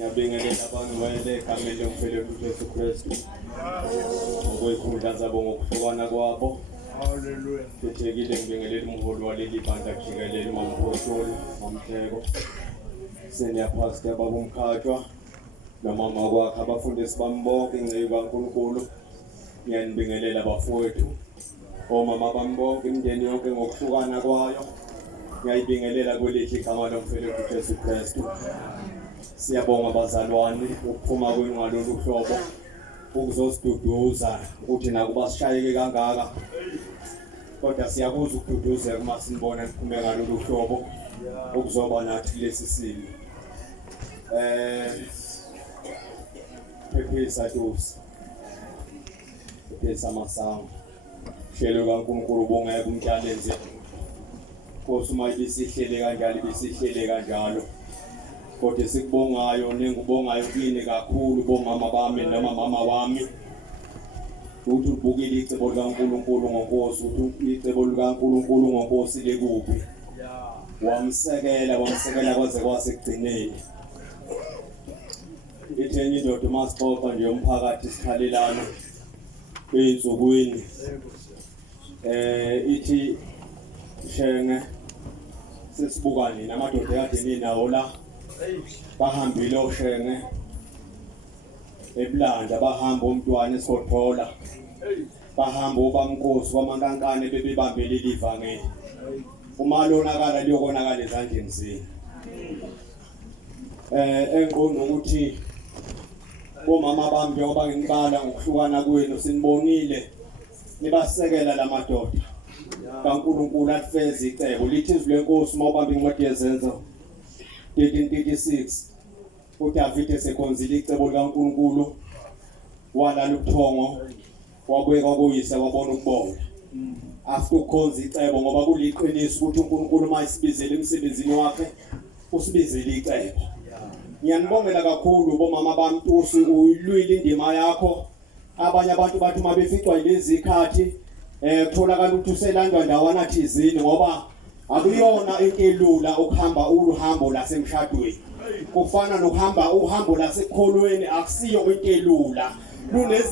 Ngiyabingelela abangcwele egameni lomfeletu Jesu Kristu. Ngokwey'khundla zabo ngokuhlukana kwabo. Hallelujah. Ngithekile ngibingelela umholi waleli bandla jikelele uMamphostoli, uMamtheko. Senior Pastor Baba uMkhatshwa nomama kwakhe abafundisi bami bonke ingcezu kaNkulunkulu. Ngiyanibingelela bafowethu. Omama bami bonke imindeni yonke ngokuhlukana kwayo. Ngiyayibingelela kwelihle igama lomfeletu Jesu Kristu. Siyabonga bazalwane ukuphuma kwenu ngalolu hlobo ukuzosiduduza ukuthi nakuba sishayeke kangaka kodwa siyabuza ukududuzeka uma sinibona niphume ngalolu hlobo ukuzoba nathi lesi simo. Phephisa Nkosi. Phephisa masango. Shelo kaNkulunkulu bongeke umthalenze. Nkosi uma ibisihlele kanjalo ibisihlele kanjalo. Kodwa sikubongayo nengubongayo kini kakhulu bomama bami noma mama wami. Uthi ubukile icebo likaNkulunkulu ngoNkosi, uthi icebo likaNkulunkulu ngoNkosi lekuphi. Wamsekela kwaze kwasekugcineni. Ithenye indoda masixoxa nje umphakathi sikhalelana ey'nsukwini. Ithi shenge sesibuka nini amadoda kade ninawo la. Bahambile oshenge eBlanda bahamba umntwana eSothola bahamba obaNkosi kwamankankane bebebambele livangeli uma lonakala liyokonakala ezandleni zenu. Enqondo ukuthi bomama bami njengoba nginibala ngokuhlukana kwenu sinibonile nibasekela lamadoda kaNkulunkulu alifeze icebo lithi izwi lenkosi mawubamba incwadi yezenzo 13:36 uDavid esekhonzile icebo likaNkulunkulu walala ubuthongo wabeka kuyise wabona ukubonga after ukukhonza icebo ngoba kuliqiniso ukuthi uNkulunkulu mayisibizele emsebenzini wakhe usibizele icebo. Ngiyanibongela kakhulu bomama bami Nkosi uyilwile indima yakho. Abanye abantu bathi uma beficwa yilezi ikhathi kutholakala ukuthi uselandwa ndawana thizini ngoba akuyona into elula ukuhamba uhambo lasemshadweni. Kufana nokuhamba uhambo lasekholweni akusiyo into elula.